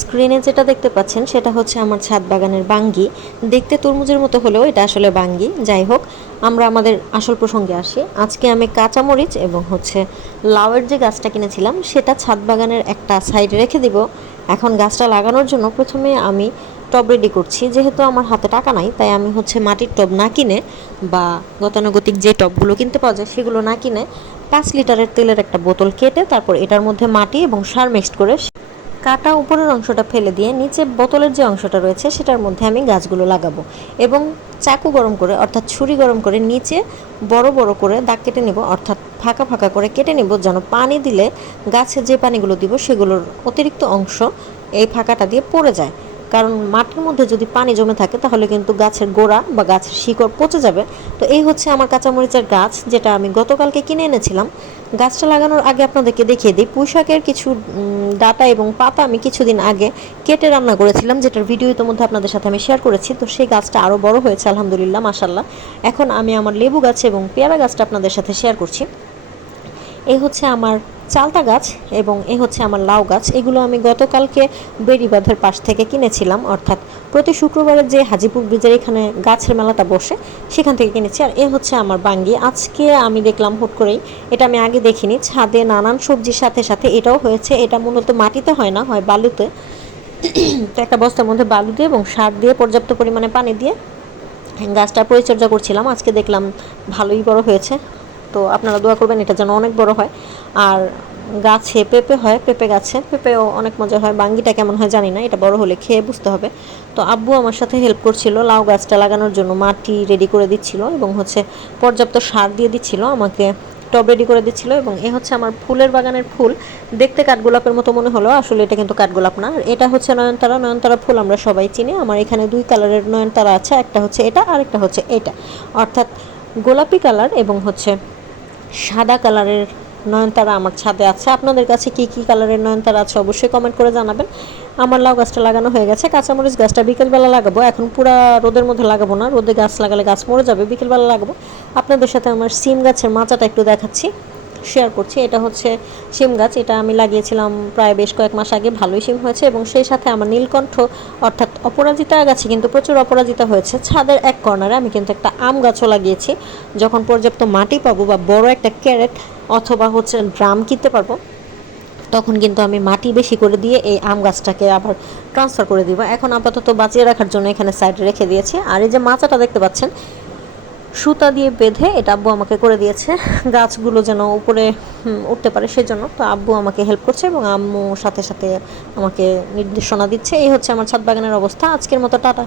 স্ক্রিনে যেটা দেখতে পাচ্ছেন, সেটা হচ্ছে আমার ছাদ বাগানের বাঙ্গি। দেখতে তরমুজের মতো হলেও এটা আসলে বাঙ্গি। যাই হোক, আমরা আমাদের আসল প্রসঙ্গে আসি। আজকে আমি কাঁচামরিচ এবং হচ্ছে লাউয়ের যে গাছটা কিনেছিলাম, সেটা ছাদ বাগানের একটা সাইডে রেখে দিব। এখন গাছটা লাগানোর জন্য প্রথমে আমি টব রেডি করছি। যেহেতু আমার হাতে টাকা নাই, তাই আমি হচ্ছে মাটির টব না কিনে বা গতানুগতিক যে টবগুলো কিনতে পাওয়া যায়, সেগুলো না কিনে পাঁচ লিটারের তেলের একটা বোতল কেটে তারপর এটার মধ্যে মাটি এবং সার মিক্সড করে কাটা উপরের অংশটা ফেলে দিয়ে নিচে বোতলের যে অংশটা রয়েছে সেটার মধ্যে আমি গাছগুলো লাগাবো এবং চাকু গরম করে, অর্থাৎ ছুরি গরম করে নিচে বড় বড় করে দাগ কেটে নেব, অর্থাৎ ফাঁকা ফাঁকা করে কেটে নেব, যেন পানি দিলে গাছে যে পানিগুলো দিব সেগুলোর অতিরিক্ত অংশ এই ফাঁকাটা দিয়ে পড়ে যায়। কারণ মাটির মধ্যে যদি পানি জমে থাকে, তাহলে কিন্তু গাছের গোড়া বা গাছের শিকড় পচে যাবে। তো এই হচ্ছে আমার কাঁচামরিচের গাছ, যেটা আমি গতকালকে কিনে এনেছিলাম। গাছটা লাগানোর আগে আপনাদেরকে দেখিয়ে দিই, পুঁইশাকের কিছু ডাটা এবং পাতা আমি কিছুদিন আগে কেটে রান্না করেছিলাম, যেটার ভিডিও ইতিমধ্যে আপনাদের সাথে আমি শেয়ার করেছি। তো সেই গাছটা আরও বড় হয়েছে, আলহামদুলিল্লাহ মাসাল্লাহ এখন আমি আমার লেবু গাছ এবং পেয়ারা গাছটা আপনাদের সাথে শেয়ার করছি। এই হচ্ছে আমার চালতা গাছ এবং এ হচ্ছে আমার লাউ গাছ। এগুলো আমি গতকালকে বেড়িবাঁধের পাশ থেকে কিনেছিলাম। অর্থাৎ প্রতি শুক্রবারের যে হাজিপুর ব্রিজের এখানে গাছের মেলাটা বসে, সেখান থেকে কিনেছি। আর এ হচ্ছে আমার বাঙ্গি। আজকে আমি দেখলাম হুট করেই, এটা আমি আগে দেখিনি। ছাদে নানান সবজির সাথে সাথে এটাও হয়েছে। এটা মূলত মাটিতে হয় না, হয় বালুতে। তো একটা বস্তার মধ্যে বালু দিয়ে এবং সার দিয়ে পর্যাপ্ত পরিমাণে পানি দিয়ে গাছটা পরিচর্যা করছিলাম। আজকে দেখলাম ভালোই বড় হয়েছে। তো আপনারা দোয়া করবেন, এটা যেন অনেক বড় হয়। আর গাছে পেঁপে হয়, পেঁপে গাছে। পেঁপেও অনেক মজা হয়। বাঙ্গিটা কেমন হয় জানি না, এটা বড় হলে খেয়ে বুঝতে হবে। তো আব্বু আমার সাথে হেল্প করছিল, লাউ গাছটা লাগানোর জন্য মাটি রেডি করে দিচ্ছিল এবং হচ্ছে পর্যাপ্ত সার দিয়ে দিচ্ছিল, আমাকে টব রেডি করে দিচ্ছিল এবং এ হচ্ছে আমার ফুলের বাগানের ফুল। দেখতে কাঠগোলাপের মতো মনে হলো, আসলে এটা কিন্তু কাঠগোলাপ না। এটা হচ্ছে নয়নতারা। নয়নতারা ফুল আমরা সবাই চিনি। আমার এখানে দুই কালারের নয়নতারা আছে, একটা হচ্ছে এটা আর একটা হচ্ছে এটা। অর্থাৎ গোলাপি কালার এবং হচ্ছে সাদা কালারের নয়নতারা আমার ছাদে আছে। আপনাদের কাছে কি কি কালারের নয়নতারা আছে অবশ্যই কমেন্ট করে জানাবেন। আমার লাউ গাছটা লাগানো হয়ে গেছে, কাঁচামরিচ গাছটা বিকেলবেলা লাগাবো। এখন পুরা রোদের মধ্যে লাগাবো না, রোদে গাছ লাগালে গাছ মরে যাবে, বিকেলবেলা লাগাবো। আপনাদের সাথে আমার সিম গাছের মাচাটা একটু দেখাচ্ছি। শেয়ার করছি, এটা হচ্ছে সিম গাছ, এটা আমি লাগিয়েছিলাম প্রায় বেশ কয়েক মাস আগে, ভালোই সিম হয়েছে এবং সেই সাথে আমার নীলকণ্ঠ, অর্থাৎ অপরাজিতা গাছে কিন্তু প্রচুর অপরাজিতা হয়েছে। ছাদের এক কর্নারে আমি কিন্তু একটা আম গাছও লাগিয়েছি, যখন পর্যাপ্ত মাটি পাবো বা বড় একটা ক্যারেট অথবা হচ্ছে ড্রাম কিনতে পারব, তখন কিন্তু আমি মাটি বেশি করে দিয়ে এই আম গাছটাকে আবার ট্রান্সফার করে দিব। এখন আপাতত বাঁচিয়ে রাখার জন্য এখানে সাইডে রেখে দিয়েছি। আর এই যে মাচাটা দেখতে পাচ্ছেন সুতা দিয়ে বেঁধে এটা আব্বু আমাকে করে দিয়েছে। গাছগুলো যেন উপরে উঠতে পারে সেজন্য। তো আব্বু আমাকে হেল্প করছে এবং আম্মু সাথে সাথে আমাকে নির্দেশনা দিচ্ছে। এই হচ্ছে আমার ছাদ বাগানের অবস্থা। আজকের মতো, টাটা।